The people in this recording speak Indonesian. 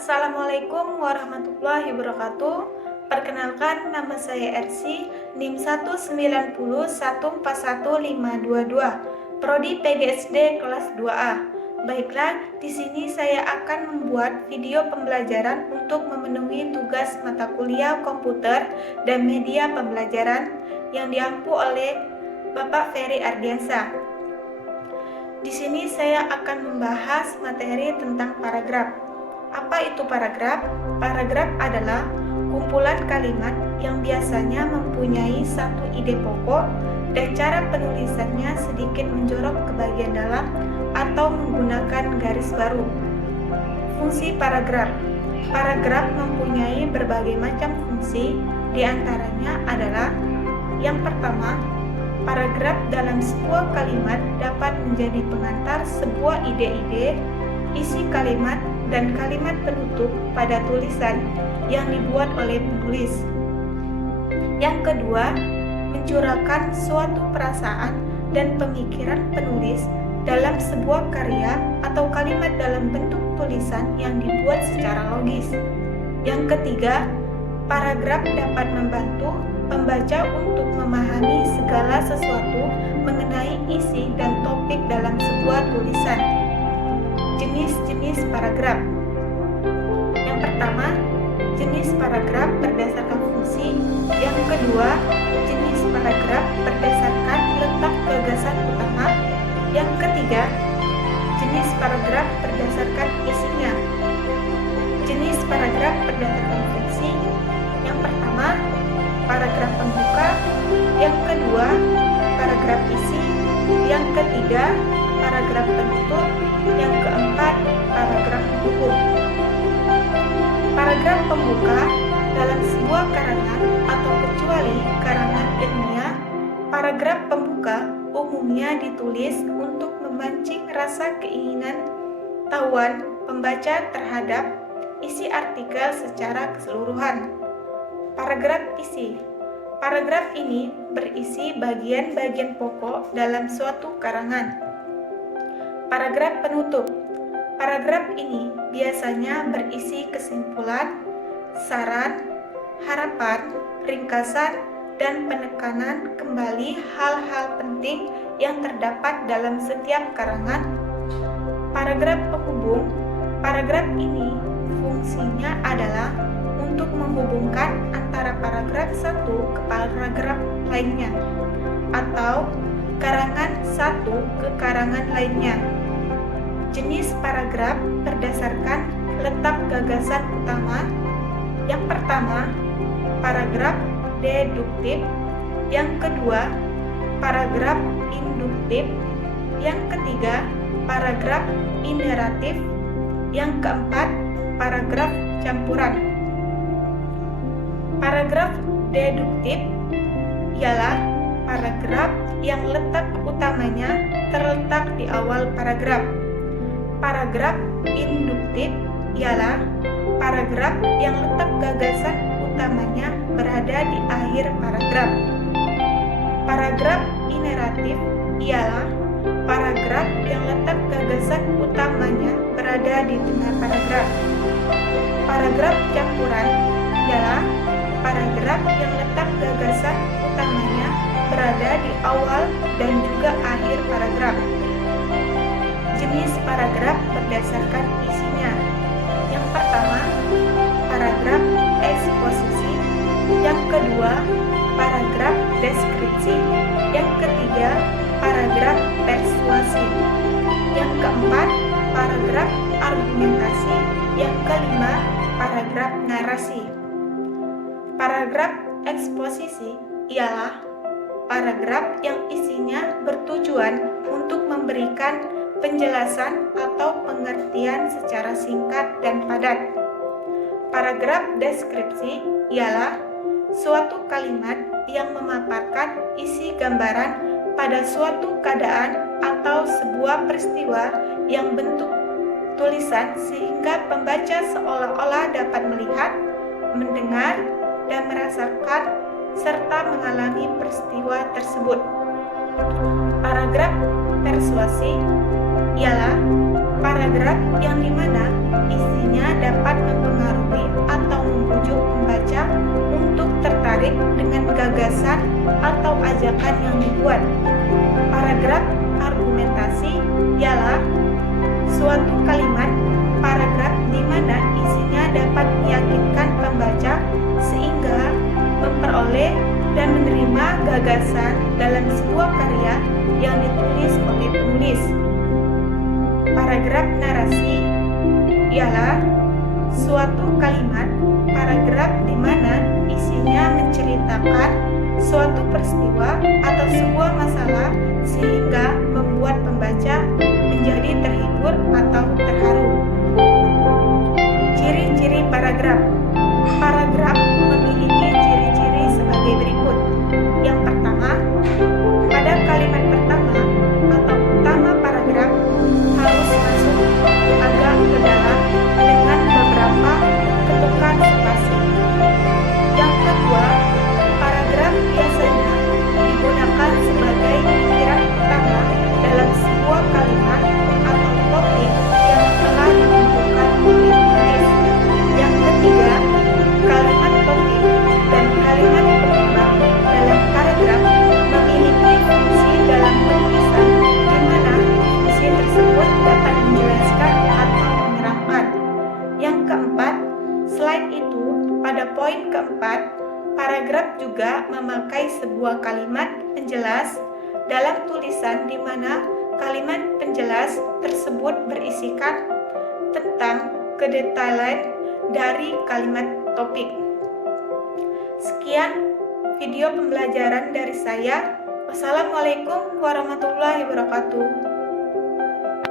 Assalamualaikum warahmatullahi wabarakatuh. Perkenalkan, nama saya Ersi, NIM 190141522, Prodi PGSD kelas 2A. Baiklah, di sini saya akan membuat video pembelajaran untuk memenuhi tugas mata kuliah komputer dan media pembelajaran yang diampu oleh Bapak Ferry Ardiansa. Di sini saya akan membahas materi tentang paragraf. Apa itu paragraf? Paragraf adalah kumpulan kalimat yang biasanya mempunyai satu ide pokok dan cara penulisannya sedikit menjorok ke bagian dalam atau menggunakan garis baru. Fungsi paragraf. Paragraf mempunyai berbagai macam fungsi, di antaranya adalah: yang pertama, paragraf dalam sebuah kalimat dapat menjadi pengantar sebuah ide-ide, isi kalimat, dan kalimat penutup pada tulisan yang dibuat oleh penulis. Yang kedua, mencurahkan suatu perasaan dan pemikiran penulis dalam sebuah karya atau kalimat dalam bentuk tulisan yang dibuat secara logis. Yang ketiga, paragraf dapat membantu pembaca untuk memahami segala sesuatu mengenai isi dan topik dalam sebuah tulisan. Jenis-jenis paragraf. Yang pertama, jenis paragraf berdasarkan fungsi. Yang kedua, jenis paragraf berdasarkan letak gagasan utama. Yang ketiga, jenis paragraf berdasarkan isinya. Jenis paragraf berdasarkan fungsi. Yang pertama, paragraf pembuka. Yang kedua, paragraf isi. Yang ketiga, paragraf penutup. Yang keempat, paragraf pendukung. Paragraf pembuka dalam sebuah karangan atau kecuali karangan ilmiah, paragraf pembuka umumnya ditulis untuk memancing rasa keinginan tahuan pembaca terhadap isi artikel secara keseluruhan. Paragraf isi. Paragraf ini berisi bagian-bagian pokok dalam suatu karangan. Paragraf penutup. Paragraf ini biasanya berisi kesimpulan, saran, harapan, ringkasan, dan penekanan kembali hal-hal penting yang terdapat dalam setiap karangan. Paragraf penghubung. Paragraf ini fungsinya adalah untuk menghubungkan antara paragraf satu ke paragraf lainnya atau karangan satu ke karangan lainnya. Jenis paragraf berdasarkan letak gagasan utama. Yang pertama, paragraf deduktif. Yang kedua, paragraf induktif. Yang ketiga, paragraf ineratif. Yang keempat, paragraf campuran. Paragraf deduktif ialah paragraf yang letak utamanya terletak di awal paragraf. Paragraf induktif ialah paragraf yang letak gagasan utamanya berada di akhir paragraf. Paragraf ineratif ialah paragraf yang letak gagasan utamanya berada di tengah paragraf. Paragraf campuran ialah paragraf yang letak gagasan utamanya berada di awal dan juga akhir paragraf. Jenis paragraf berdasarkan isinya. Yang pertama, paragraf eksposisi. Yang kedua, paragraf deskripsi. Yang ketiga, paragraf persuasi. Yang keempat, paragraf argumentasi. Yang kelima, paragraf narasi. Paragraf eksposisi ialah paragraf yang isinya bertujuan untuk memberikan penjelasan atau pengertian secara singkat dan padat. Paragraf deskripsi ialah suatu kalimat yang memaparkan isi gambaran pada suatu keadaan atau sebuah peristiwa yang bentuk tulisan sehingga pembaca seolah-olah dapat melihat, mendengar, dan merasakan serta mengalami peristiwa tersebut. Paragraf persuasi ialah paragraf yang dimana isinya dapat tertarik dengan gagasan atau ajakan yang dibuat. Paragraf argumentasi ialah suatu kalimat paragraf di mana isinya dapat meyakinkan pembaca sehingga memperoleh dan menerima gagasan dalam sebuah karya yang ditulis oleh penulis. Paragraf narasi ialah suatu kalimat paragraf di mana isinya menceritakan suatu peristiwa atau sebuah masalah sehingga membuat pembaca menjadi terhibur atau terharu. Ciri-ciri paragraf. Paragraf memiliki ciri-ciri sebagai berikut. Yang pertama, pada kalimat pertama atau utama paragraf harus masuk agak ke dalam dengan beberapa ketukan spasi. Yang kedua, paragraf biasanya digunakan sebagai pikiran utama dalam sebuah kalimat atau topik yang telah ditentukan oleh penulis. Yang ketiga, kalimat topik dan kalimat pengimbang dalam paragraf memiliki fungsi dalam penulisan di mana fungsi tersebut dapat menjelaskan atau menerangkan. Yang keempat, selain itu, pada poin keempat, paragraf juga memakai sebuah kalimat penjelas dalam tulisan di mana kalimat penjelas tersebut berisikan tentang kedetailan dari kalimat topik. Sekian video pembelajaran dari saya. Wassalamualaikum warahmatullahi wabarakatuh.